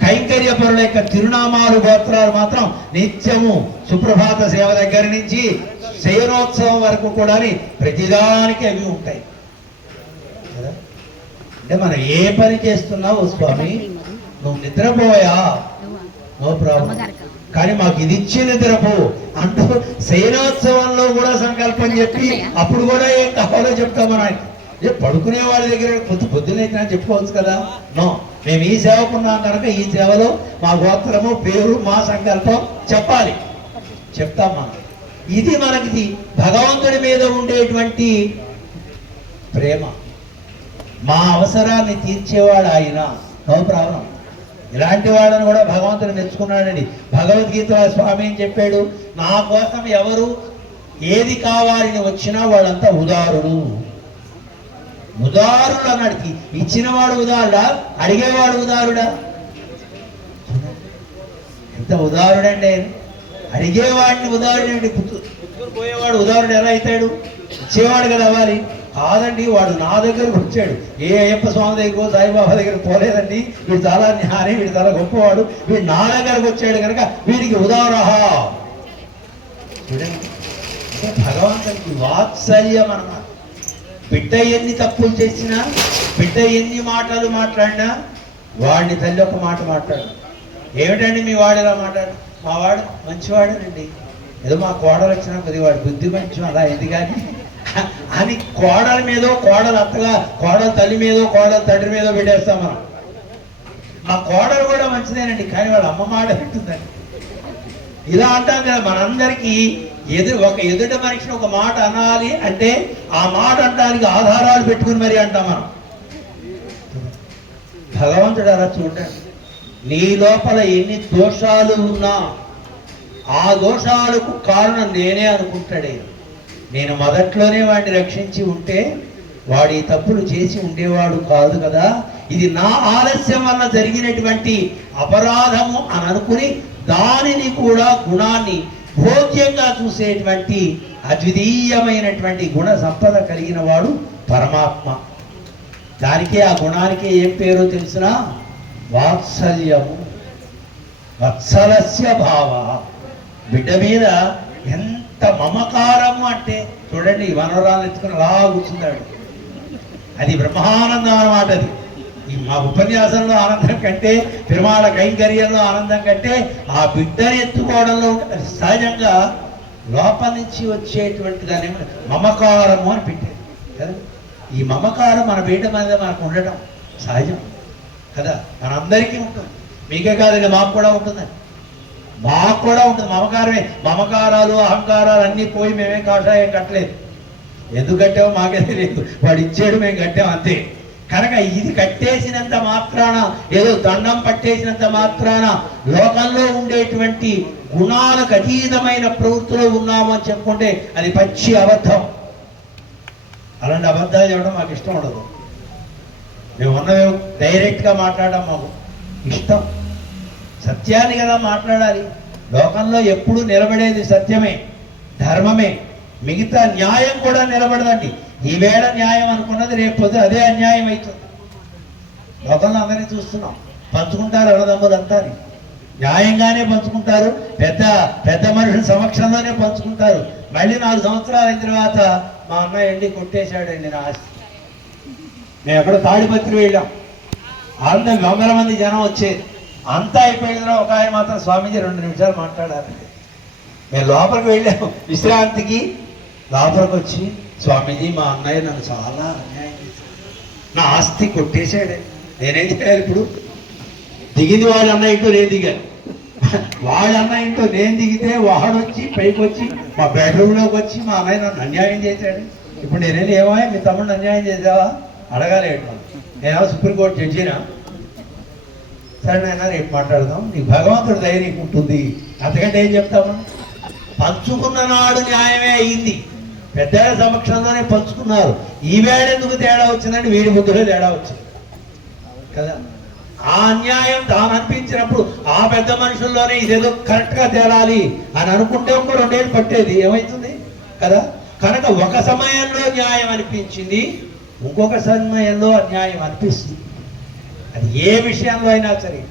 కైంకర్య పరుల యొక్క తిరునామాలు గోత్రాలు మాత్రం నిత్యము సుప్రభాత సేవ దగ్గర నుంచి శయనోత్సవం వరకు కూడా ప్రతిదానికి అవి ఉంటాయి. అంటే మనం ఏ పని చేస్తున్నావు స్వామి? నువ్వు నిద్రపోయా? No problem. కానీ మాకు ఇది ఇచ్చి నిద్రపో. అంటూ శయనోత్సవంలో కూడా సంకల్పం చెప్పి అప్పుడు కూడా ఏం కావాలో చెప్తామని పడుకునే వాళ్ళ దగ్గర పొద్దు పొద్దునైతే చెప్పుకోవచ్చు కదా? నో. మేము ఈ సేవకున్నాం కనుక ఈ సేవలో మా గోత్రము పేరు మా సంకల్పం చెప్పాలి. చెప్తాం మనం ఇది మనకి భగవంతుడి మీద ఉండేటువంటి ప్రేమ. మా అవసరాన్ని తీర్చేవాడు ఆయన. నో ప్రాబ్లం ఇలాంటి వాళ్ళని కూడా భగవంతుడు మెచ్చుకున్నాడండి. భగవద్గీత స్వామి ఏం చెప్పాడు? నా కోసం ఎవరు ఏది కావాలని వచ్చినా వాళ్ళంతా ఉదారుడు ఉదారుడు అన్నాడికి. ఇచ్చినవాడు ఉదారుడా? అడిగేవాడు ఉదారుడా? ఎంత ఉదారుడండి ఆయన. అడిగేవాడిని ఉదారుడండి పుత్తూరు పోయేవాడు ఉదారుడు ఎలా అవుతాడు? ఇచ్చేవాడు కదా అవ్వాలి కాదండి వాడు నా దగ్గరకు వచ్చాడు. ఏ అయ్యప్ప స్వామి దగ్గర సాయిబాబా దగ్గర పోలేదండి. వీడు చాలా జ్ఞాని వీడు చాలా గొప్పవాడు. వీడు నా దగ్గరకు వచ్చాడు కనుక వీడికి ఉదారహ చూడండి. అంటే భగవంతునికి వాత్సల్యం అన్నమాట. బిడ్డ ఎన్ని తప్పులు చేసినా బిడ్డ ఎన్ని మాటలు మాట్లాడినా వాడిని తల్లి ఒక మాట మాట్లాడు. ఏమిటండి మీ వాడు ఎలా మాట్లాడు? మా వాడు మంచివాడేనండి. ఏదో మా కోడలు వచ్చినా కొద్దిగా వాడు బుద్ధి కొంచెం అలా ఇది కానీ అని కోడల మీదో కోడలు అత్తగా కోడల తల్లి మీదో కోడల తండ్రి మీదో పెట్టేస్తాం మనం. మా కోడలు కూడా మంచిదేనండి కానీ వాళ్ళ అమ్మ మాట వింటుందండి ఇలా అంటాం కదా మనందరికీ ఎదు ఒక ఎదుట మనిషిని ఒక మాట అనాలి అంటే ఆ మాట అనడానికి ఆధారాలు పెట్టుకుని మరి అంటాం మనం. భగవంతుడు అలా చూడండి. నీ లోపల ఎన్ని దోషాలు ఉన్నా ఆ దోషాలకు కారణం నేనే అనుకుంటాడే. నేను మొదట్లోనే వాడిని రక్షించి ఉంటే వాడి తప్పులు చేసి ఉండేవాడు కాదు కదా. ఇది నా ఆలస్యం వల్ల జరిగినటువంటి అపరాధము అని అనుకుని దానిని కూడా గుణాన్ని భోగ్యంగా చూసేటువంటి అద్వితీయమైనటువంటి గుణ సంపద కలిగిన వాడు పరమాత్మ. దానికే ఆ గుణానికి ఏం పేరు తెలిసిన? వాత్సల్యము. వత్సలస్య భావ. బిడ్డ మీద ఎంత మమకారము అంటే చూడండి వనరాలు ఎత్తుకుని అలా కూర్చున్నాడు అది బ్రహ్మానందం అన్నమాట అది. మా ఉపన్యాసంలో ఆనందం కంటే తిరుమల కైంకర్యంలో ఆనందం కంటే ఆ బిడ్డను ఎత్తుకోవడంలో సహజంగా లోపల నుంచి వచ్చేటువంటి దాని మమకారము అని పెట్టారు. కదా? ఈ మమకారం మన బిడ్డ మీద మనకు ఉండటం సహజం. కదా? మనందరికీ ఉంటుంది. మీకే కాదండి మాకు కూడా ఉంటుందండి మాకు కూడా ఉంటుంది. మమకారమే. మమకారాలు అహంకారాలు అన్నీ పోయి మేమే కాషాయం కట్టలేదు. ఎందుకు కట్టామో మాకే తెలియదు. వాడు ఇచ్చాడు మేము కట్టాం అంతే. కనుక ఇది కట్టేసినంత మాత్రాన ఏదో దండం పట్టేసినంత మాత్రాన లోకంలో ఉండేటువంటి గుణాలకు అతీతమైన ప్రవృత్తిలో ఉన్నామని చెప్పుకుంటే అది పచ్చి అబద్ధం. అలాంటి అబద్ధాలు చెప్పడం మాకు ఇష్టం ఉండదు. మేము ఉన్నవే డైరెక్ట్గా మాట్లాడడం మాకు ఇష్టం. సత్యాన్ని కదా మాట్లాడాలి. లోకంలో ఎప్పుడు నిలబడేది సత్యమే ధర్మమే. మిగతా న్యాయం కూడా నిలబడదండి. ఈవేళ న్యాయం అనుకున్నది రేపు పొద్దు అదే అన్యాయం అవుతుంది. లోకంలో అందరినీ చూస్తున్నాం. పంచుకుంటారు అన్నదమ్ములంతా. న్యాయంగానే పంచుకుంటారు. పెద్ద పెద్ద మనుషుల సమక్షంలోనే పంచుకుంటారు. మళ్ళీ నాలుగు సంవత్సరాల అయిన తర్వాత మా అన్నయ్య అండి కొట్టేశాడండి నా ఆస్తి. మేము ఎక్కడ తాడిపత్రి వెళ్ళాం. అందరం వందల మంది జనం వచ్చేది అంతా అయిపోయిన ఒక ఆయన మాత్రం స్వామీజీ రెండు నిమిషాలు మాట్లాడారండి. మేము లోపలికి వెళ్ళాము విశ్రాంతికి లోపలికి వచ్చి స్వామీజీ మా అన్నయ్య నన్ను చాలా అన్యాయం చేశాడు. నా ఆస్తి కొట్టేశాడే. నేనేం చేయాలి ఇప్పుడు? దిగింది వాళ్ళ అన్న ఇంటో నేను దిగాను. వాళ్ళ అన్న ఇంటో నేను దిగితే వాడు వచ్చి పైకి వచ్చి మా బెడ్రూమ్లోకి వచ్చి మా అన్నయ్య నన్ను అన్యాయం చేశాడు. ఇప్పుడు నేనేం ఏమో మీ తమ్ముడిని అన్యాయం చేసావా అడగాలేడు నేను సుప్రీంకోర్టు జడ్జినా. సరే నాయన రేపు మాట్లాడదాం. నీకు భగవంతుడు దయ నీకు ఉంటుంది అంతకంటే ఏం చెప్తాము పంచుకున్న నాడు న్యాయమే అయింది. పెద్దల సమక్షంలోనే పంచుకున్నారు. ఈ వేళ ఎందుకు తేడా వచ్చిందంటే వీడి బుద్ధిలో తేడా వచ్చింది. కదా? ఆ అన్యాయం తాను అనిపించినప్పుడు ఆ పెద్ద మనుషుల్లోనే ఇదేదో కరెక్ట్గా తేలాలి అని అనుకుంటే ఒక రెండేళ్ళు పట్టేది. ఏమవుతుంది కదా? కనుక ఒక సమయంలో న్యాయం అనిపించింది ఇంకొక సమయంలో అన్యాయం అనిపిస్తుంది. అది ఏ విషయంలో అయినా సరే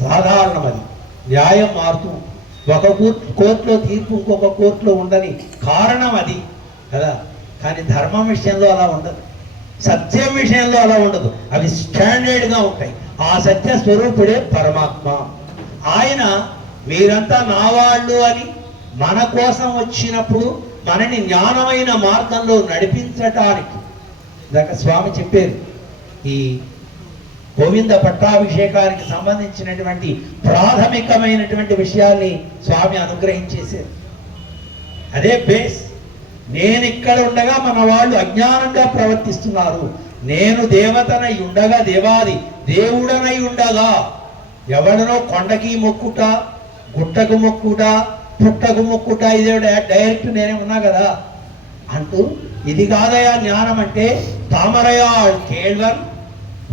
సాధారణం అది. న్యాయం మారుతూ ఒక కోర్టులో తీర్పు ఇంకొక కోర్టులో ఉండని కారణం అది. కదా? కానీ ధర్మం విషయంలో అలా ఉండదు. సత్యం విషయంలో అలా ఉండదు. అవి స్టాండర్డ్గా ఉంటాయి. ఆ సత్య స్వరూపుడే పరమాత్మ. ఆయన మీరంతా నా వాళ్ళు అని మన కోసం వచ్చినప్పుడు మనని జ్ఞానమైన మార్గంలో నడిపించటానికి ఇందాక స్వామి చెప్పారు. ఈ గోవింద పట్టాభిషేకానికి సంబంధించినటువంటి ప్రాథమికమైనటువంటి విషయాల్ని స్వామి అనుగ్రహించేశారు. అదే బేస్ నేను ఇక్కడ ఉండగా మన వాళ్ళు అజ్ఞానంగా ప్రవర్తిస్తున్నారు. నేను దేవతనై ఉండగా దేవాది దేవుడనై ఉండగా ఎవడనో కొండకి మొక్కుట గుట్టకు మొక్కుట పుట్టకు మొక్కుట ఇదే డైరెక్ట్ నేనే ఉన్నా కదా. అంటూ ఇది కాదయా జ్ఞానం అంటే తామరయాళ్ కేళ్వన్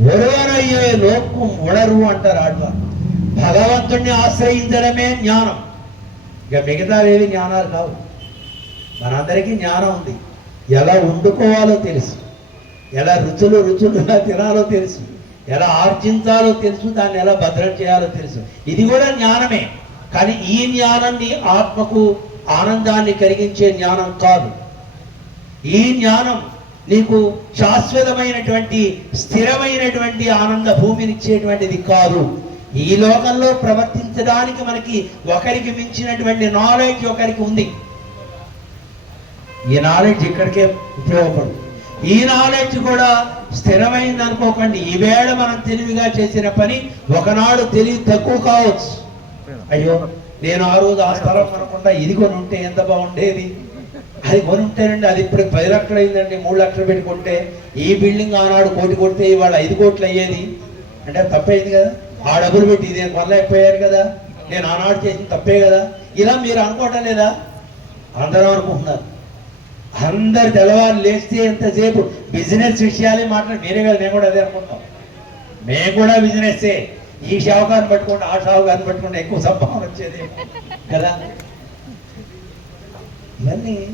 ఒరువరయ్యే లోకం ఉడరు అంటారు ఆడవారు భగవంతుణ్ణి ఆశ్రయించడమే జ్ఞానం. ఇక మిగతావేవి జ్ఞానాలు కావు. మనందరికీ జ్ఞానం ఉంది. ఎలా వండుకోవాలో తెలుసు. ఎలా రుచులు రుచులుగా తినాలో తెలుసు. ఎలా ఆర్జించాలో తెలుసు. దాన్ని ఎలా భద్రం చేయాలో తెలుసు. ఇది కూడా జ్ఞానమే. కానీ ఈ జ్ఞానం నీ ఆత్మకు ఆనందాన్ని కలిగించే జ్ఞానం కాదు. ఈ జ్ఞానం నీకు శాశ్వతమైనటువంటి స్థిరమైనటువంటి ఆనంద భూమినిచ్చేటువంటిది కాదు. ఈ లోకంలో ప్రవర్తించడానికి మనకి ఒకరికి మించినటువంటి నాలెడ్జ్ ఒకరికి ఉంది. ఈ నాలెడ్జ్ ఇక్కడికే ఉపయోగపడు ఈ నాలెడ్జ్ కూడా స్థిరమైంది అనుకోకండి. ఈవేళ మనం తెలివిగా చేసిన పని ఒకనాడు తెలివి తక్కువ కావచ్చు. అయ్యో నేను ఆ రోజు ఆ స్థలం కొనకుండా ఇది కొని ఉంటే ఎంత బాగుండేది? అది కొని ఉంటేనండి అది ఇప్పుడు పది లక్షలు అయిందండి మూడు లక్షలు పెట్టుకుంటే. ఈ బిల్డింగ్ ఆనాడు కోటి కొడితే ఇవాళ ఐదు కోట్లు అయ్యేది? అంటే తప్పైంది కదా. ఆ డబ్బులు పెట్టి ఇది కొనలేకపోయారు కదా. నేను ఆనాడు చేసిన తప్పే కదా. ఇలా మీరు అనుకోవటం లేదా? అందరూ అనుకుంటున్నారు. అందరు తెల్లవారు లేస్తే ఎంతసేపు? బిజినెస్ విషయాలే మాట్లాడి. మీరే కదా నేను కూడా అదే అనుకుంటాం మేము కూడా బిజినెస్సే ఈ షావుకాన్ని పట్టుకుంటే ఆ షావుకాన్ని పట్టుకుంటే ఎక్కువ సంభావన వచ్చేది. కదా? ఇవన్నీ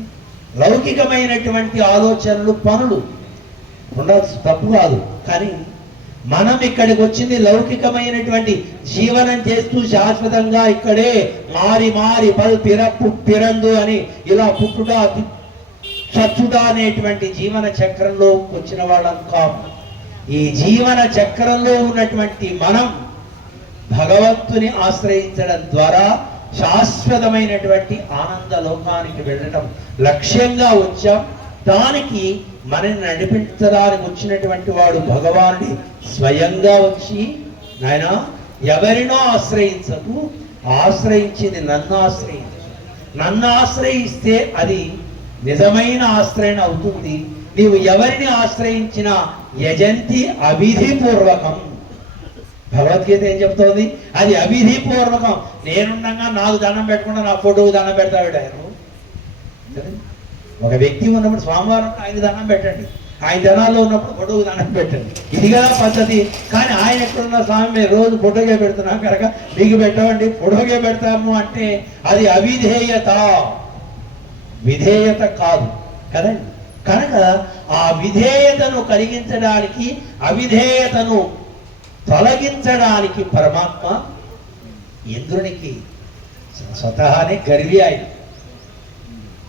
లౌకికమైనటువంటి ఆలోచనలు పనులు. ఉండదు తప్పు కాదు. కానీ మనం ఇక్కడికి వచ్చింది లౌకికమైనటువంటి జీవనం చేస్తూ శాశ్వతంగా ఇక్కడే మారి మారి పల్ పిరప్పు పిరందు అని ఇలా పుట్టుట తి- అనేటువంటి జీవన చక్రంలో వచ్చిన వాళ్ళం కాదు. ఈ జీవన చక్రంలో ఉన్నటువంటి మనం భగవంతుని ఆశ్రయించడం ద్వారా శాశ్వతమైనటువంటి ఆనంద లోకానికి వెళ్ళటం లక్ష్యంగా వచ్చాం. దానికి మనని నడిపించడానికి వచ్చినటువంటి వాడు భగవానుడి స్వయంగా వచ్చి నాయన ఎవరినో ఆశ్రయించకు ఆశ్రయించింది నన్ను ఆశ్రయించు. నన్ను ఆశ్రయిస్తే అది నిజమైన ఆశ్రయణ అవుతుంది. నీవు ఎవరిని ఆశ్రయించినా యజంతి అవిధిపూర్వకం. భగవద్గీత ఏం చెప్తోంది? అది అవిధిపూర్వకం. నేనుండగా నాకు దండం పెట్టకుండా నా ఫోటోకు దండం పెడతాడు ఆయన. ఒక వ్యక్తి ఉన్నప్పుడు స్వామివారం ఆయన దండం పెట్టండి. ఆయన జనాల్లో ఉన్నప్పుడు ఫోటోకు దండం పెట్టండి. ఇది కదా పద్ధతి. కానీ ఆయన ఎక్కడున్న స్వామి మేము రోజు ఫోటోకే పెడుతున్నాం కనుక మీకు పెట్టవండి ఫోటోకే పెడతాము అంటే అది అవిధేయత. విధేయత కాదు కదండి? కనుక ఆ విధేయతను కలిగించడానికి అవిధేయతను తొలగించడానికి పరమాత్మ ఇంద్రునికి స్వతహానే గర్వి ఆయన.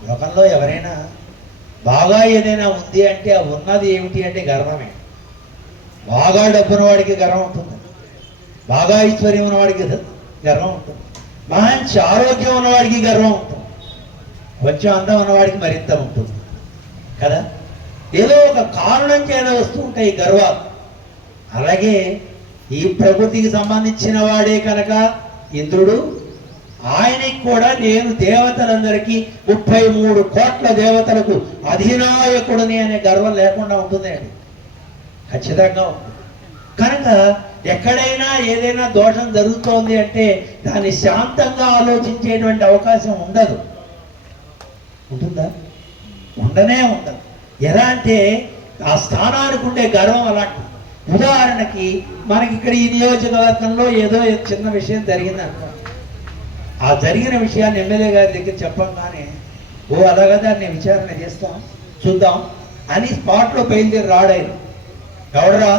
లోకంలో ఎవరైనా బాగా ఏదైనా ఉంది అంటే ఆ ఉన్నది ఏమిటి అంటే గర్వమే. బాగా డబ్బున్న వాడికి గర్వం ఉంటుంది. బాగా ఐశ్వర్యం ఉన్నవాడికి గర్వం ఉంటుంది. మంచి ఆరోగ్యం ఉన్నవాడికి గర్వం ఉంటుంది. కొంచెం అందం ఉన్నవాడికి మరింత ఉంటుంది. కదా? ఏదో ఒక కారణం చేత వస్తూ ఉంటాయి గర్వాలు. అలాగే ఈ ప్రకృతికి సంబంధించిన వాడే కనుక ఇంద్రుడు ఆయనకి కూడా నేను దేవతలందరికీ ముప్పై మూడు కోట్ల దేవతలకు అధినాయకుడిని అనే గర్వం లేకుండా ఉంటుందండి. ఖచ్చితంగా ఉంటుంది. కనుక ఎక్కడైనా ఏదైనా దోషం జరుగుతోంది అంటే దాన్ని శాంతంగా ఆలోచించేటువంటి అవకాశం ఉండదు. ఉంటుందా? ఉండనే ఉండదు ఎలా అంటే ఆ స్థానానికి ఉండే గర్వం అలాంటి ఉదాహరణకి మనకి ఇక్కడ ఈ నియోజకవర్గంలో ఏదో చిన్న విషయం జరిగింది అనుకో. ఆ జరిగిన విషయాన్ని ఎమ్మెల్యే గారి దగ్గర చెప్పంగానే ఓ అలాగా దాన్ని విచారణ చేస్తాం చూద్దాం అని స్పాట్లో బయలుదేరి రాడాయను ఎవడరా?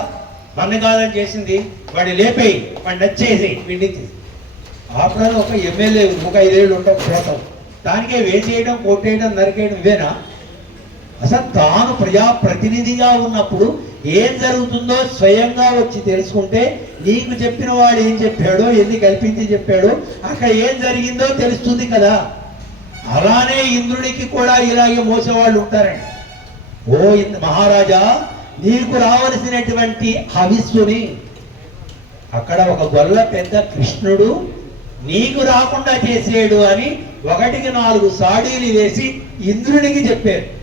నన్ను కాదని చేసింది వాడిని లేపేయి వాడిని నచ్చేసి పిండించేసి ఆఫ్టర్ ఒక ఎమ్మెల్యే ఒక ఐదేళ్ళు ఉంటాం పోతాం దానికే వేసేయడం కొట్టేయడం నరికేయడం ఇదేనా అసలు తాను ప్రజాప్రతినిధిగా ఉన్నప్పుడు ఏం జరుగుతుందో స్వయంగా వచ్చి తెలుసుకుంటే నీకు చెప్పిన వాడు ఏం చెప్పాడో ఎన్ని కల్పించి చెప్పాడో అక్కడ ఏం జరిగిందో తెలుస్తుంది కదా. అలానే ఇంద్రుడికి కూడా ఇలాగే మోసేవాళ్ళు ఉంటారండి. ఓ మహారాజా నీకు రావలసినటువంటి హవిస్సుని. అక్కడ ఒక గొల్ల పెద్ద కృష్ణుడు నీకు రాకుండా చేసేడు అని ఒకటికి నాలుగు సాడీలు వేసి ఇంద్రుడికి చెప్పారు.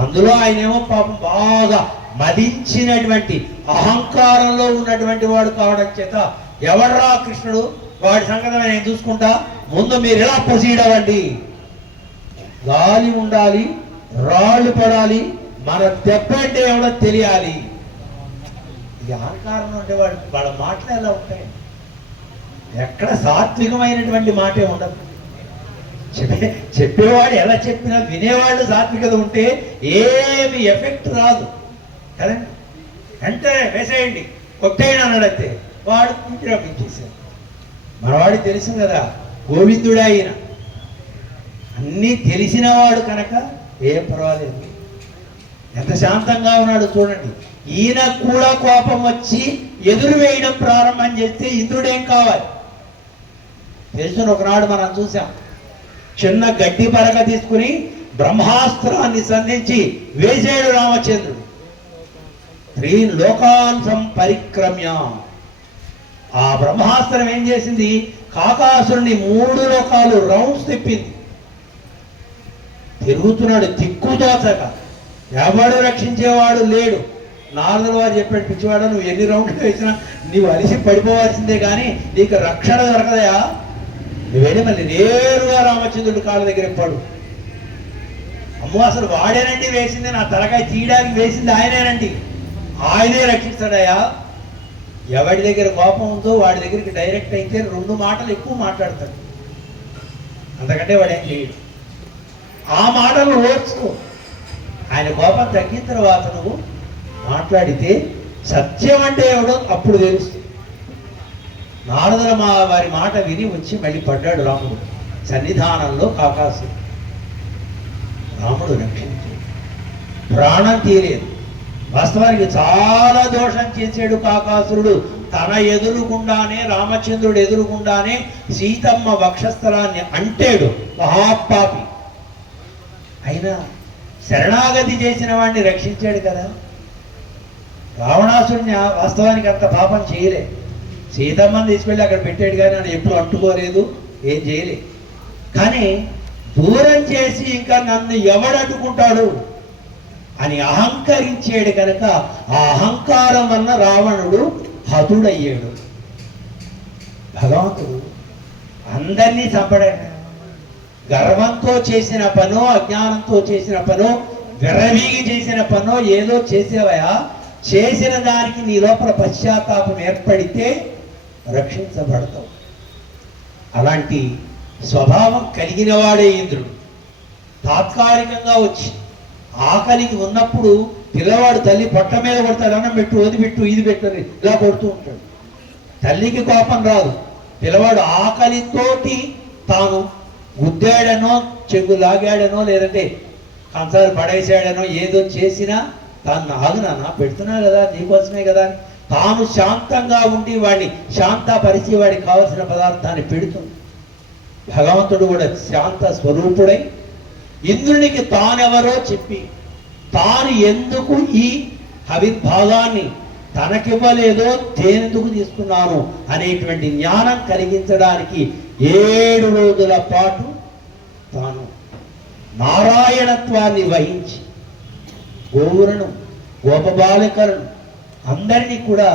అందులో ఆయనేమో పాపం బాగా మదించినటువంటి అహంకారంలో ఉన్నటువంటి వాడు కావడం చేత ఎవడరా కృష్ణుడు? వాడి సంగతి నేను చూసుకుంటా. ముందు మీరు ఎలా ప్రొసీడ్ అవ్వండి. గాలి ఉండాలి రాళ్ళు పడాలి మన దెబ్బ అంటే ఎవడో తెలియాలి. ఈ అహంకారం వాడు వాళ్ళ మాటలు ఎలా ఉంటాయి? ఎక్కడ సాత్వికమైనటువంటి మాటే ఉండదు. చెప్పే చెప్పేవాడు ఎలా చెప్పినా వినేవాళ్ళు సాత్వికత ఉంటే ఏమి ఎఫెక్ట్ రాదు. కదండి? అంటే వేసేయండి. కొట్టేయండి అన్నాడంతే వాడు పంపించేశాడు మనవాడు తెలుసు కదా గోవిందుడే ఆయన అన్నీ తెలిసినవాడు కనుక ఏం పర్వాలేదు. ఎంత శాంతంగా ఉన్నాడు చూడండి. ఈయన కూడా కోపం వచ్చి ఎదురు వేయడం ప్రారంభం చేస్తే ఇంద్రుడేం కావాలి? తెలుసుని ఒకనాడు మనం చూసాం చిన్న గడ్డి పరక తీసుకుని బ్రహ్మాస్త్రాన్ని సంధించి వేసేడు రామచంద్రుడు. త్రీ లోకాన్ పరిక్రమ్య. ఆ బ్రహ్మాస్త్రం ఏం చేసింది? కాకాసురుని మూడు లోకాలు రౌండ్స్ తిప్పింది. తిరుగుతున్నాడు దిక్కుతోచక ఎవడు రక్షించేవాడు లేడు. నారదుల వారు చెప్పాడు పిచ్చివాడు నువ్వు ఎన్ని రౌండ్లు వేసినా నీవు అలిసి పడిపోవాల్సిందే కానీ నీకు రక్షణ దొరకదయా? నువ్వు మళ్ళీ నేరుగా రామచంద్రుడు కాళ్ళ దగ్గర పడు. అమ్మో అసలు వాడేనండి వేసింది నా తలకాయ తీయడానికి వేసింది ఆయనేనండి. ఆయనే రక్షిస్తాడయ్యా. ఎవడి దగ్గర కోపం ఉందో వాడి దగ్గరికి డైరెక్ట్ అయితే రెండు మాటలు ఎక్కువ మాట్లాడతాడు. అంతకంటే వాడు ఏం చేయడు. ఆ మాటలు ఓర్చుకో. ఆయన కోపం తగ్గిన తర్వాత నువ్వు మాట్లాడితే సత్యం అంటే ఎవడో అప్పుడు తెలుస్తుంది. నారదుల మా వారి మాట విని వచ్చి మళ్ళీ పడ్డాడు రాముడు. సన్నిధానంలో కాకాసు. రాముడు రక్షించాడు ప్రాణం తీరేది. వాస్తవానికి చాలా దోషం చేశాడు కాకాసురుడు. తన ఎదురుగుండానే రామచంద్రుడు ఎదురుగుండానే సీతమ్మ వక్షస్థలాన్ని అంటాడు మహాపాపి. అయినా శరణాగతి చేసిన వాడిని రక్షించాడు కదా. రావణాసుడిని వాస్తవానికి అంత పాపం చేయలేదు సీతమ్మని తీసుకెళ్ళి అక్కడ పెట్టాడు కానీ ఆయన ఎప్పుడు అంటుకోలేదు. ఏం చేయలే. కానీ దూరం చేసి ఇంకా నన్ను ఎవడు అడ్డుకుంటాడు అని అహంకరించాడు కనుక ఆ అహంకారం వల్ల రావణుడు హతుడయ్యాడు. భగవంతుడు అందరినీ చంపడాడు. గర్వంతో చేసిన పనో అజ్ఞానంతో చేసిన పనో విర్రవీగి చేసిన పనో ఏదో చేసేవయా? చేసిన దానికి నీ లోపల పశ్చాత్తాపం ఏర్పడితే రక్షించబడతావు. అలాంటి స్వభావం కలిగిన వాడే ఇంద్రుడు. తాత్కాలికంగా వచ్చి ఆకలికి ఉన్నప్పుడు పిల్లవాడు తల్లి పొట్ట మీద కొడతాడు అన్నం పెట్టు అది పెట్టు ఇది పెట్టు ఇలా కొడుతూ ఉంటాడు. తల్లికి కోపం రాదు. పిల్లవాడు ఆకలితోటి తాను గుద్దాడనో చెంగు లాగాడనో లేదంటే కంసాలు పడేసాడనో ఏదో చేసినా తాను ఆగునా పెడుతున్నా కదా నీకోసమే కదా అని తాను శాంతంగా ఉండి వాడిని శాంతపరిచి వాడికి కావలసిన పదార్థాన్ని పెడుతుంది భగవంతుడు కూడా శాంత స్వరూపుడై ఇంద్రునికి తానెవరో చెప్పి తాను ఎందుకు ఈ అవిర్భాగాన్ని తనకివ్వలేదో తేనెందుకు తీసుకున్నాను అనేటువంటి జ్ఞానం కలిగించడానికి ఏడు రోజుల పాటు తాను నారాయణత్వాన్ని వహించి గోవులను గోపబాలికలను అందరినీ కూడా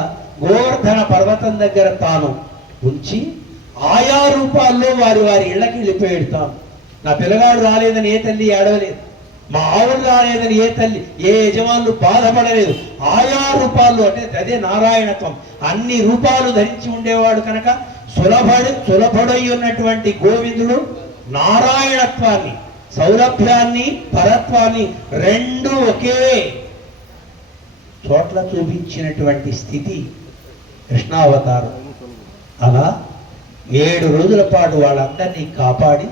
గోవర్ధన పర్వతం దగ్గర తాను ఉంచి ఆయా రూపాల్లో వారి వారి ఇళ్ళకి వెళ్ళిపోయాడు తాను నా పిల్లగాడు రాలేదని ఏ తల్లి ఏడవలేదు. మా ఆవులు రాలేదని ఏ తల్లి ఏ యజమానులు బాధపడలేదు. ఆయా రూపాల్లో అంటే అదే నారాయణత్వం. అన్ని రూపాలు ధరించి ఉండేవాడు కనుక సులభడి సులభడై ఉన్నటువంటి గోవిందుడు నారాయణత్వాన్ని సౌలభ్యాన్ని పరత్వాన్ని రెండు ఒకే చోట్ల చూపించినటువంటి స్థితి కృష్ణావతారం. అలా ఏడు రోజుల పాటు వాళ్ళందరినీ కాపాడి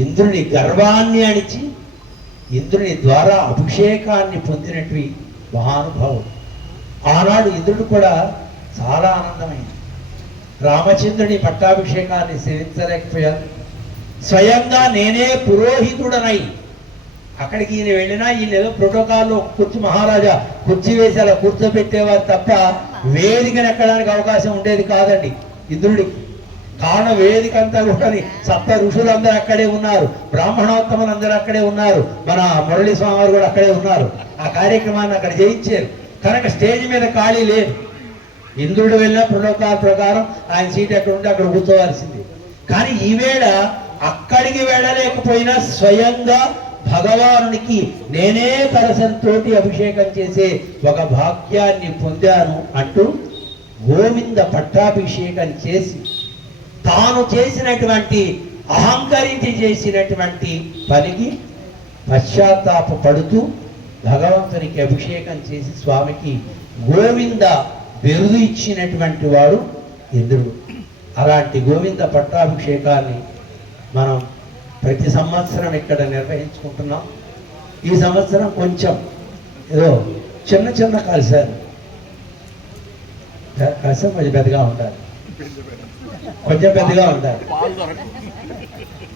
ఇంద్రుని గర్వాన్ని అణిచి ఇంద్రుని ద్వారా అభిషేకాన్ని పొందినటువంటి మహానుభావుడు. ఆనాడు ఇంద్రుడు కూడా చాలా ఆనందమైంది. రామచంద్రుని పట్టాభిషేకాన్ని సేవించలేకపోయాను. స్వయంగా నేనే పురోహితుడనై అక్కడికి ఈయన వెళ్ళినా ఈయన ఏదో ప్రోటోకాల్లో కుర్చీ మహారాజా కుర్చీ వేసి అలా కూర్చోబెట్టేవారు తప్ప వేదికను ఎక్కడానికి అవకాశం ఉండేది కాదండి. ఇంద్రుడికి. కారణం వేదిక అంతా కూడా సప్త ఋషులందరూ అక్కడే ఉన్నారు. బ్రాహ్మణోత్తములు అందరూ అక్కడే ఉన్నారు. మన మురళీ స్వామి వారు కూడా అక్కడే ఉన్నారు. ఆ కార్యక్రమాన్ని అక్కడ చేయించారు కనుక స్టేజ్ మీద ఖాళీ లేదు. ఇంద్రుడు వెళ్ళిన ప్రోటోకాల్ ప్రకారం ఆయన సీట్ ఎక్కడ ఉంటే అక్కడ కూర్చోవలసింది. కానీ ఈవేళ అక్కడికి వెళ్ళలేకపోయినా స్వయంగా భగవానునికి నేనే కలసంతోటి అభిషేకం చేసే ఒక భాగ్యాన్ని పొందాను అంటూ గోవింద పట్టాభిషేకం చేసి తాను చేసినటువంటి అహంకరించి చేసినటువంటి పనికి పశ్చాత్తాప పడుతూ భగవంతునికి అభిషేకం చేసి స్వామికి గోవింద బిరుదు ఇచ్చినటువంటి వాడు ఇంద్రుడు. అలాంటి గోవింద పట్టాభిషేకాన్ని మనం ప్రతి సంవత్సరం ఇక్కడ నిర్వహించుకుంటున్నాం. ఈ సంవత్సరం కొంచెం ఏదో చిన్న చిన్న కలిశారు కలిసం కొంచెం పెద్దగా ఉంటారు కొంచెం పెద్దగా ఉంటారు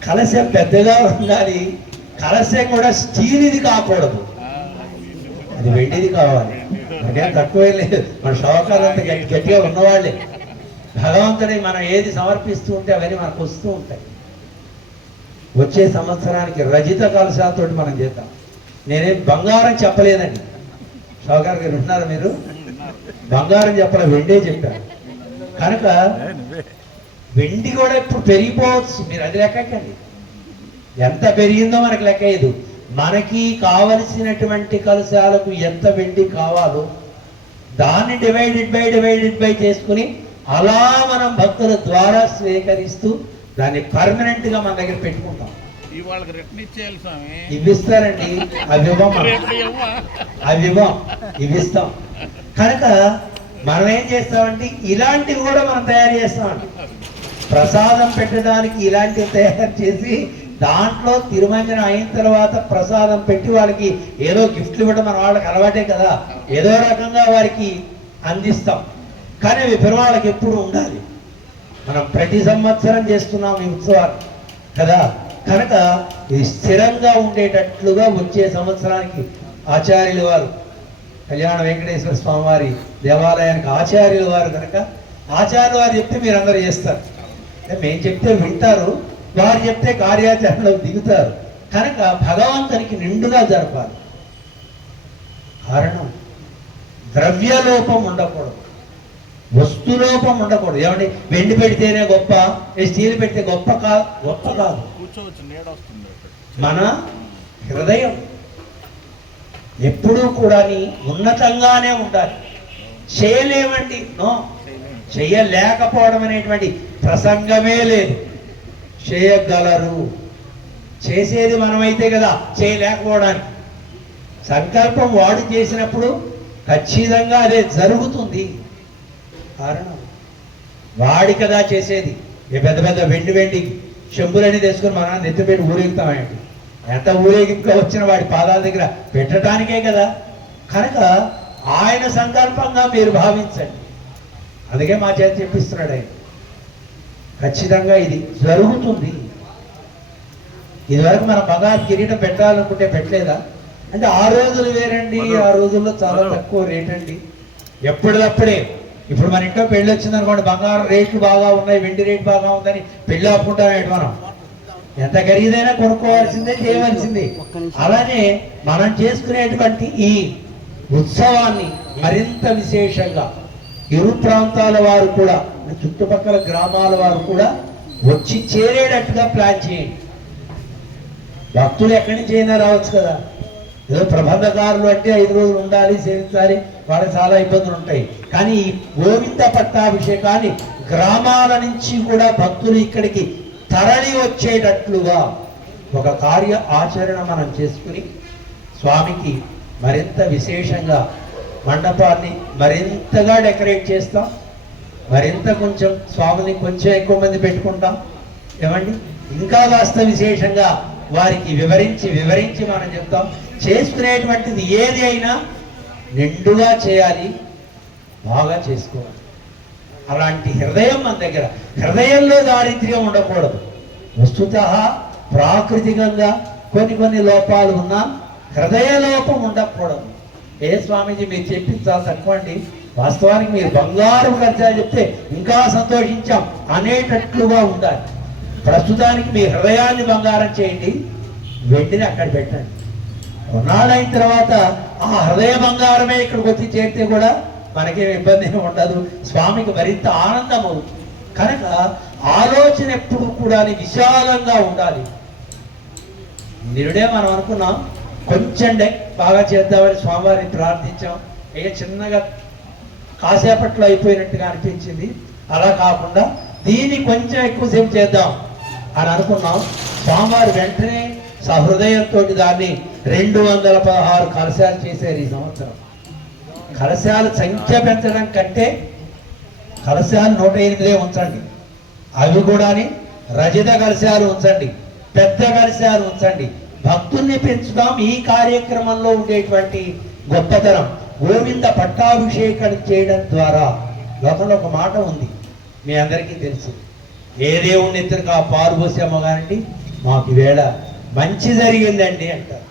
కలశం పెద్దగా ఉండాలి. కలశం కూడా స్టీల్ ఇది కాకూడదు. అది వెండిది కావాలి. అదే తక్కువే లేదు. మన శోకాలంతా గట్టి గట్టిగా ఉన్నవాళ్ళే. భగవంతుడి మనం ఏది సమర్పిస్తూ ఉంటే అవన్నీ మనకు వస్తూ ఉంటాయి. వచ్చే సంవత్సరానికి రజిత కలశాలతో మనం చేద్దాం. నేనేం బంగారం చెప్పలేదండి. షౌకార్ గారు ఉన్నారు మీరు? బంగారం చెప్పలే వెండే చెప్పాను కనుక వెండి కూడా ఇప్పుడు పెరిగిపోవచ్చు. మీరు అది లెక్కకండి ఎంత పెరిగిందో మనకు లెక్కయ్యదు మనకి కావలసినటువంటి కలశాలకు ఎంత వెండి కావాలో దాన్ని డివైడెడ్ బై డివైడెడ్ బై చేసుకుని అలా మనం భక్తుల ద్వారా స్వీకరిస్తూ దాన్ని పర్మనెంట్గా మన దగ్గర పెట్టుకుంటాం. ఇవాళకి రిటర్న్ ఇచ్చేయాలి స్వామి. ఇవి ఇస్తారండి అవి ఇవ్వం? అవి ఇవ్వం ఇవి ఇస్తాం కనుక మనం ఏం చేస్తామంటే ఇలాంటివి కూడా మనం తయారు చేస్తామండి. ప్రసాదం పెట్టడానికి ఇలాంటివి తయారు చేసి దాంట్లో తిరుమంజనం అయిన తర్వాత ప్రసాదం పెట్టి వాళ్ళకి ఏదో గిఫ్ట్లు ఇవ్వడం మన వాళ్ళకి అలవాటే కదా. ఏదో రకంగా వారికి అందిస్తాం. కానీ అవి పిల్లవాళ్ళకి ఎప్పుడు ఉండాలి. మనం ప్రతి సంవత్సరం చేస్తున్నాం ఈ ఉత్సవాలు కదా? కనుక ఇది స్థిరంగా ఉండేటట్లుగా వచ్చే సంవత్సరానికి ఆచార్యుల వారు కళ్యాణ వెంకటేశ్వర స్వామి వారి దేవాలయానికి ఆచార్యుల వారు కనుక ఆచార్యుల వారు చెప్తే మీరు అందరూ చేస్తారు మేము చెప్తే వింటారు వారు చెప్తే కార్యాచరణలో దిగుతారు. కనుక భగవంతునికి నిండుగా జరపాలి. కారణం ద్రవ్యలోపం ఉండకూడదు. వస్తులోపం ఉండకూడదు ఏమండి? వెండి పెడితేనే గొప్ప స్టీల్ పెడితే గొప్ప కా గొప్ప కాదు. మన హృదయం ఎప్పుడూ కూడా ఉన్నతంగానే ఉండాలి. చేయలేమండి. నో. చేయలేకపోవడం అనేటువంటి ప్రసంగమే లేదు. చేయగలరు. చేసేది మనమైతే కదా చేయలేకపోవడానికి. సంకల్పం వాడు చేసినప్పుడు ఖచ్చితంగా అదే జరుగుతుంది. కారణం? వాడి కదా చేసేది. ఏ పెద్ద పెద్ద వెండి వెండి చెంబులన్నీ తెచ్చుకొని మనం నెత్తిపెట్టి ఊరేగుతామండి. ఎంత ఊరేగింపుగా వచ్చిన వాడి పాదాల దగ్గర పెట్టడానికే కదా. కనుక ఆయన సంకల్పంగా మీరు భావించండి. అందుకే మా చేత చెప్పిస్తున్నాడు ఆయన. ఖచ్చితంగా ఇది జరుగుతుంది. ఇదివరకు మనం బంగారు కిరీటం పెట్టాలనుకుంటే పెట్టలేదా? అంటే ఆ రోజులు వేరండి ఆ రోజుల్లో చాలా తక్కువ రేట్ అండి ఎప్పటికప్పుడే ఇప్పుడు మన ఇంట్లో పెళ్ళి వచ్చింది అనుకోండి బంగారం రేట్లు బాగా ఉన్నాయి వెండి రేట్ బాగా ఉందని పెళ్ళి ఆపుకుంటామేంటి మనం? ఎంత ఖరీదైనా కొనుక్కోవాల్సిందే చేయవలసిందే. అలానే మనం చేసుకునేటువంటి ఈ ఉత్సవాన్ని మరింత విశేషంగా ఇరు ప్రాంతాల వారు కూడా చుట్టుపక్కల గ్రామాల వారు కూడా వచ్చి చేరేటట్టుగా ప్లాన్ చేయండి. భక్తులు ఎక్కడి నుంచి అయినా రావచ్చు కదా. ఏదో ప్రబంధకారులు అంటే ఐదు రోజులు ఉండాలి సేవించాలి వాళ్ళకి చాలా ఇబ్బందులు ఉంటాయి. కానీ ఈ గోవింద పట్టాభిషేకాన్ని గ్రామాల నుంచి కూడా భక్తులు ఇక్కడికి తరలి వచ్చేటట్లుగా ఒక కార్య ఆచరణ మనం చేసుకుని స్వామికి మరింత విశేషంగా మండపాన్ని మరింతగా డెకరేట్ చేస్తాం. మరింత కొంచెం స్వామిని కొంచెం ఎక్కువ మంది పెట్టుకుంటాం. ఏమండి? ఇంకా కాస్త విశేషంగా వారికి వివరించి వివరించి మనం చెప్తాం. చేసుకునేటువంటిది ఏది అయినా నిండుగా చేయాలి బాగా చేసుకోవాలి. అలాంటి హృదయం మన దగ్గర హృదయంలో దారిద్ర్యం ఉండకూడదు. వస్తుత ప్రాకృతికంగా కొన్ని కొన్ని లోపాలు ఉన్నా హృదయ లోపం ఉండకూడదు. ఏ స్వామీజీ మీరు చెప్పింది చాలా తక్కువ అండి వాస్తవానికి మీరు బంగారం ఖర్చా చెప్తే ఇంకా సంతోషించాం అనేటట్లుగా ఉండాలి. ప్రస్తుతానికి మీ హృదయాన్ని బంగారం చేయండి వెండిని అక్కడ పెట్టండి. కొన్నాళ్ళైన తర్వాత ఆ హృదయ బంగారమే ఇక్కడికి వచ్చి చేరితే కూడా మనకేం ఇబ్బంది ఉండదు. స్వామికి మరింత ఆనందం అవుతుంది కనుక ఆలోచన ఎప్పుడు కూడా విశాలంగా ఉండాలి. నిరుడే మనం అనుకున్నాం కొంచెం డెక్ బాగా చేద్దామని స్వామివారిని ప్రార్థించాం. ఇక చిన్నగా కాసేపట్లో అయిపోయినట్టుగా అనిపించింది. అలా కాకుండా దీన్ని కొంచెం ఎక్కువసేపు చేద్దాం అని అనుకున్నాం. స్వామివారు వెంటనే సహృదయంతో దాన్ని రెండు వందల పదహారు కలశాలు చేశారు ఈ సంవత్సరం. కలశాల సంఖ్య పెంచడం కంటే కలశాలు నూట ఎనిమిదే ఉంచండి. అవి కూడాని రజిత కలశాలు ఉంచండి పెద్ద కలశాలు ఉంచండి. భక్తుల్ని పెంచుదాం ఈ కార్యక్రమంలో ఉండేటువంటి గొప్పతనం. గోవింద పట్టాభిషేకం చేయడం ద్వారా లోకంలో ఒక మాట ఉంది మీ అందరికీ తెలుసు. ఏ దేవుడిని ఇద్దరు ఆ పాలు కానండి మాకు వేళ మంచి జరిగిందండి అంటారు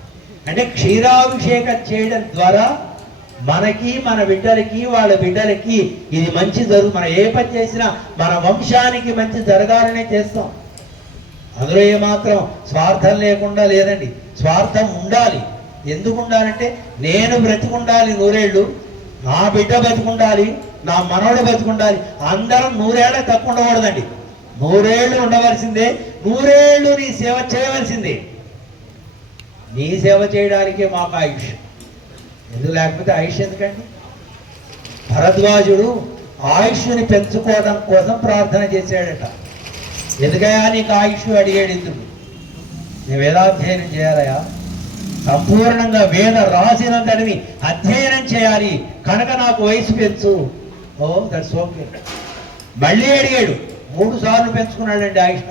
అంటే క్షీరాభిషేకం చేయడం ద్వారా మనకి మన బిడ్డలకి వాళ్ళ బిడ్డలకి ఇది మంచి జరుగు మనం ఏ పని చేసినా మన వంశానికి మంచి జరగాలనే చేస్తాం. అందులో ఏమాత్రం స్వార్థం లేకుండా లేదండి. స్వార్థం ఉండాలి. ఎందుకు ఉండాలంటే నేను బ్రతికుండాలి నూరేళ్ళు నా బిడ్డ బతికుండాలి నా మనవడు బతికుండాలి అందరం నూరేళ్ళ తక్కువ ఉండకూడదండి. నూరేళ్ళు ఉండవలసిందే నూరేళ్ళు నీ సేవ చేయవలసిందే. నీ సేవ చేయడానికే మాకు ఆయుష్. ఎందుకు లేకపోతే ఆయుష్ ఎందుకండి? భరద్వాజుడు ఆయుష్ని పెంచుకోవడం కోసం ప్రార్థన చేశాడట. ఎందుకయా నీకు ఆయుష్ అడిగాడు ఇంద్రుడు. నేను వేదాధ్యయనం చేయాలయా సంపూర్ణంగా వేద రాసినంతటిని అధ్యయనం చేయాలి. కనుక నాకు వయసు పెంచు. Oh that's okay. మళ్ళీ అడిగాడు. మూడు సార్లు పెంచుకున్నాడండి ఆయుష్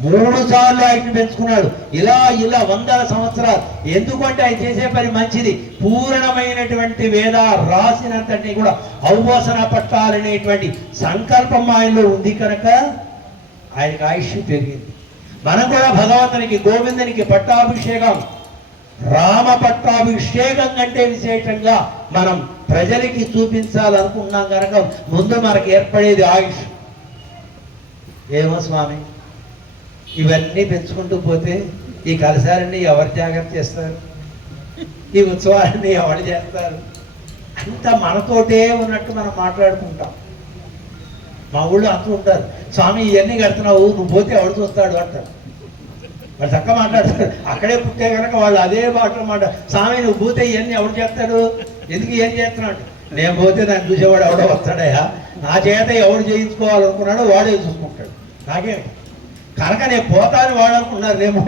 మూడు సార్లు ఆయన్ని పెంచుకున్నాడు. ఇలా ఇలా వందల సంవత్సరాలు. ఎందుకంటే ఆయన చేసే పని మంచిది. పూర్ణమైనటువంటి వేద రాసినంతటి కూడా అవబోసన పట్టాలనేటువంటి సంకల్పం ఆయనలో ఉంది కనుక ఆయనకు ఆయుష్ పెరిగింది. మనం కూడా భగవంతునికి గోవిందునికి పట్టాభిషేకం రామ పట్టాభిషేకం కంటే విశేషంగా మనం ప్రజలకి చూపించాలనుకున్నాం కనుక ముందు మనకు ఏర్పడేది ఆయుష్. ఏమో స్వామి? ఇవన్నీ పెంచుకుంటూ పోతే ఈ కలశాలని ఎవరు జాగ్రత్త చేస్తారు? ఈ ఉత్సవాలని ఎవరు చేస్తారు? అంత మనతోటే ఉన్నట్టు మనం మాట్లాడుకుంటాం. మా ఊళ్ళో అంటూ ఉంటారు స్వామి ఇవన్నీ కడుతున్నావు నువ్వు పోతే ఎవడు చూస్తాడు? అంటారు. వాళ్ళు చక్కగా మాట్లాడతారు. అక్కడే పుట్టే కనుక వాళ్ళు అదే మాటలు మాట స్వామి నువ్వు పోతే ఇవన్నీ ఎవడు చేస్తాడు? ఎందుకు ఏం చేస్తున్నాడు? నేను పోతే దాన్ని చూసేవాడు ఎవడో వస్తాడయా నా చేత ఎవడు చేయించుకోవాలనుకున్నాడో వాడే చూసుకుంటాడు. నాకేమిటి? కనుక నేను పోతాను వాడు అనుకున్నారు నేను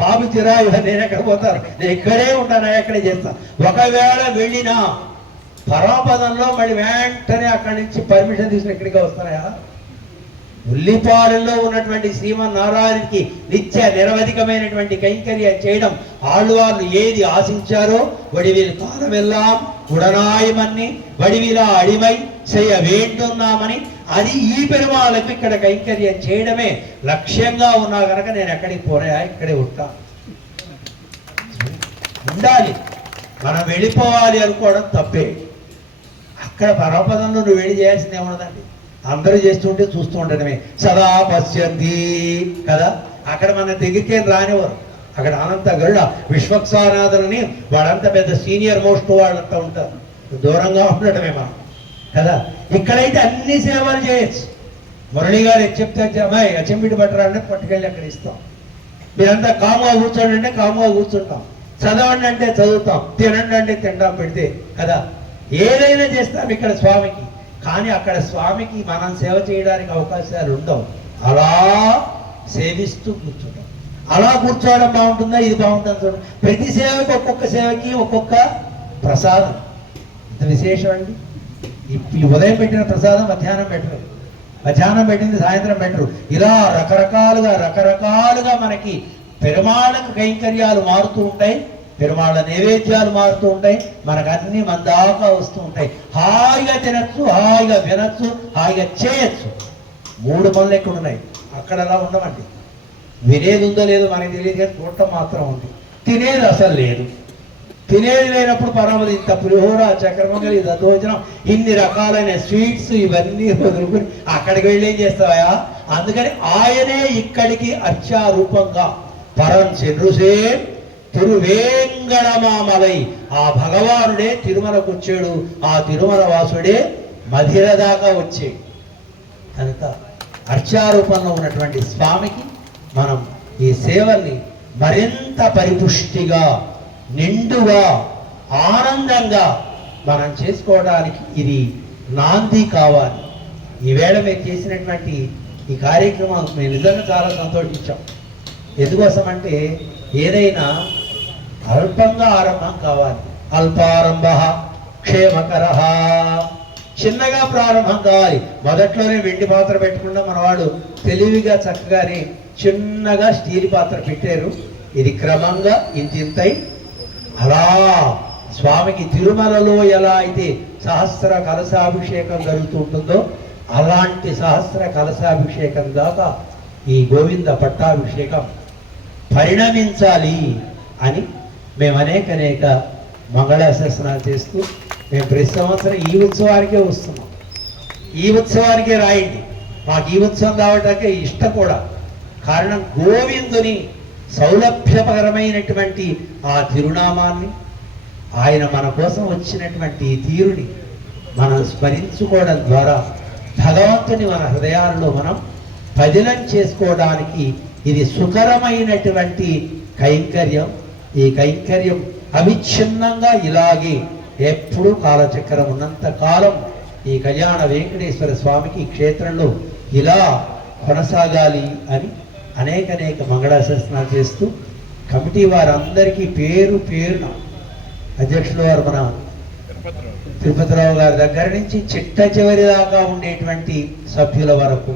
పాపి చిరాయి నేను ఎక్కడ పోతాను? నేను ఇక్కడే ఉంటాను ఎక్కడే చేస్తాను. ఒకవేళ వెళ్ళినా పరమపదంలో మళ్ళీ వెంటనే అక్కడి నుంచి పర్మిషన్ తీసుకుని ఇక్కడికి వస్తాయా ఉల్లిపాలెంలో ఉన్నటువంటి శ్రీమన్నారాయణకి నిత్య నిరవధికమైనటువంటి కైంకర్యం చేయడం ఆళ్వార్లు ఏది ఆశించారో వడివిల్ కాలమెల్లాం ఉడనాయమన్ని వడివిలా అడిమై చేయ వేంటున్నామని అది ఈ పెరుమాలకు ఇక్కడ కైంకర్యం చేయడమే లక్ష్యంగా ఉన్నా కనుక నేను ఎక్కడికి పోనా ఇక్కడే ఉంటా. ఉండాలి. మనం వెళ్ళిపోవాలి అనుకోవడం తప్పే. అక్కడ పరమపదంలో నువ్వు వెళ్ళి చేయాల్సింది ఏమన్నదండి అందరూ చేస్తుంటే చూస్తూ ఉండడమే. సదా పశ్యంతి కదా? అక్కడ మన దగ్గరికేం రానివ్వరు. రానివారు అక్కడ అనంత గరుడ విశ్వక్సానాథులని వాడంత పెద్ద సీనియర్ మోస్ట్ వాళ్ళంతా ఉంటారు. దూరంగా ఉండటమే మనం. కదా? ఇక్కడైతే అన్ని సేవలు చేయొచ్చు. మురళి గారు ఏది చెప్తే అమ్మాయి చెంపిటి పట్టరాలంటే పట్టుకెళ్ళి అక్కడ ఇస్తాం. మీరంతా కాముగా కూర్చోండి అంటే కాముగా కూర్చుంటాం. చదవండి అంటే చదువుతాం. తినండి అంటే తినడం పెడితే కదా? ఏదైనా చేస్తాం ఇక్కడ స్వామికి. కానీ అక్కడ స్వామికి మనం సేవ చేయడానికి అవకాశాలు ఉండవు. అలా సేవిస్తూ కూర్చుంటాం. అలా కూర్చోవడం బాగుంటుందా? ఇది బాగుంటుందా చూడండి. ప్రతి సేవకి ఒక్కొక్క సేవకి ఒక్కొక్క ప్రసాదం. ఇంత విశేషం అండి? ఈ- ఉదయం పెట్టిన ప్రసాదం మధ్యాహ్నం పెట్టరు. మధ్యాహ్నం పెట్టింది సాయంత్రం పెట్టరు. ఇలా రకరకాలుగా రకరకాలుగా మనకి పెరుమాళకు కైంకర్యాలు మారుతూ ఉంటాయి. పెరుమాళ్ళ నైవేద్యాలు మారుతూ ఉంటాయి. మనకు అన్ని మన దాకా వస్తూ ఉంటాయి. హాయిగా తినచ్చు హాయిగా వినచ్చు హాయిగా చేయొచ్చు. మూడు పనులు ఎక్కడ ఉన్నాయి? అక్కడ అలా ఉండమండి. వినేది ఉందో లేదో మనకి తెలియదు కానీ చూడటం మాత్రం ఉంది. తినేది అసలు లేదు. తినేది లేనప్పుడు పరమది ఇంత పులిహోర చక్రమంగళి దద్దోజనం ఇన్ని రకాలైన స్వీట్స్ ఇవన్నీ వదులుకుని అక్కడికి వెళ్ళి ఏం చేస్తావా అందుకని ఆయనే ఇక్కడికి అర్చారూపంగా పరం చెన్రుసే తిరువేంగళమామలై ఆ భగవానుడే తిరుమలకు వచ్చాడు. ఆ తిరుమల వాసుడే మధిర దాకా వచ్చాడు కనుక అర్చారూపంలో ఉన్నటువంటి స్వామికి మనం ఈ సేవల్ని మరింత పరిపుష్టిగా నిండుగా ఆనందంగా మనం చేసుకోవడానికి ఇది నాంది కావాలి. ఈవేళ మీరు చేసినటువంటి ఈ కార్యక్రమం మేము నిజంగా చాలా సంతోషించాం. ఎందుకోసం అంటే ఏదైనా అల్పంగా ఆరంభం కావాలి. అల్పారంభ క్షేమకర. చిన్నగా ప్రారంభం కావాలి. మొదట్లోనే వెండి పాత్ర పెట్టకుండా మనవాడు తెలివిగా చక్కగానే చిన్నగా స్టీల్ పాత్ర పెట్టారు. ఇది క్రమంగా ఇంతింతై అలా స్వామికి తిరుమలలో ఎలా అయితే సహస్ర కలశాభిషేకం జరుగుతూ ఉంటుందో అలాంటి సహస్ర కలశాభిషేకం దాకా ఈ గోవింద పట్టాభిషేకం పరిణమించాలి అని మేము అనేక అనేక మంగళాశాసనాలు చేస్తూ మేము ప్రతి సంవత్సరం ఈ ఉత్సవానికే వస్తున్నాం. ఈ ఉత్సవానికే రాయండి. మాకు ఈ ఉత్సవం రావడానికి ఇష్టం కూడా. కారణం గోవిందుని సౌలభ్యపరమైనటువంటి ఆ తిరునామాన్ని ఆయన మన కోసం వచ్చినటువంటి తీరుని మనం స్మరించుకోవడం ద్వారా భగవంతుని మన హృదయాల్లో మనం పదిలం చేసుకోవడానికి ఇది సుకరమైనటువంటి కైంకర్యం. ఈ కైంకర్యం అవిచ్ఛిన్నంగా ఇలాగే ఎప్పుడూ కాలచక్రం ఉన్నంత కాలం ఈ కళ్యాణ వెంకటేశ్వర స్వామికి క్షేత్రంలో ఇలా కొనసాగాలి అని అనేక అనేక మంగళాశాసనాలు చేస్తూ కమిటీ వారందరికీ పేరు పేరున అధ్యక్షుల వారు మన తిరుపతిరావు గారి దగ్గర నుంచి చిట్ట చివరి దాకా ఉండేటువంటి సభ్యుల వరకు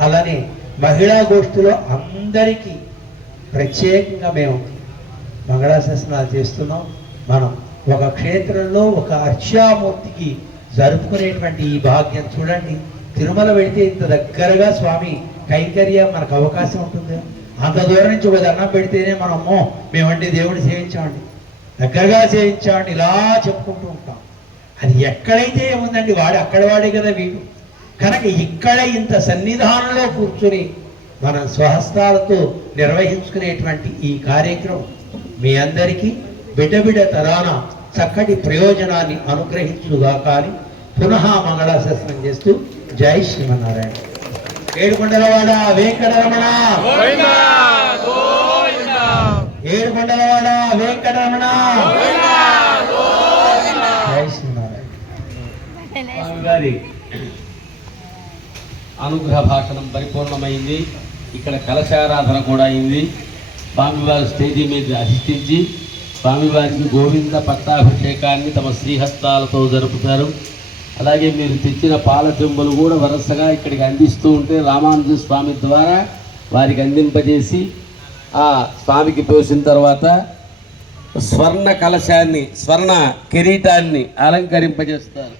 అలానే మహిళా గోష్ఠిలో అందరికీ ప్రత్యేకంగా మేము మంగళాశాసనాలు చేస్తున్నాం. మనం ఒక క్షేత్రంలో ఒక అర్చామూర్తికి జరుపుకునేటువంటి ఈ భాగ్యం చూడండి. తిరుమల వెళితే ఇంత దగ్గరగా స్వామి కైంకర్య మనకు అవకాశం ఉంటుంది. అంత దూరం నుంచి ఒక దండం పెడితేనే మనం అమ్మో మేమంటే దేవుడిని సేవించామండి. దగ్గరగా సేవించామండి. ఇలా చెప్పుకుంటూ ఉంటాం. అది ఎక్కడైతే ఏముందండి వాడు అక్కడ వాడే కదా వీడు. కనుక ఇక్కడ ఇంత సన్నిధానంలో కూర్చుని మనం స్వహస్తాలతో నిర్వహించుకునేటువంటి ఈ కార్యక్రమం మీ అందరికీ బిడబిడ తరాన చక్కటి ప్రయోజనాన్ని అనుగ్రహించుగా కానీ పునః మంగళాశాసనం చేస్తూ జై శ్రీమన్నారాయణ. ఏడుకొండలవాడ వెంకటరమణ. ఏడుకొండలవాడ వెంకటరమణ. గారి అనుగ్రహ భాషణం పరిపూర్ణమైంది. ఇక్కడ కలశారాధన కూడా అయింది. స్వామివారి స్టేజీ మీద అధిష్ఠించి స్వామివారికి గోవింద పట్టాభిషేకాన్ని తమ శ్రీహస్తాలతో జరుపుతారు. అలాగే మీరు తెచ్చిన పాల చెంబులు కూడా వరుసగా ఇక్కడికి అందిస్తూ ఉంటే రామానుజ స్వామి ద్వారా వారికి అందింపజేసి ఆ స్వామికి పోసిన తర్వాత స్వర్ణ కలశాన్ని స్వర్ణ కిరీటాన్ని అలంకరింపజేస్తారు.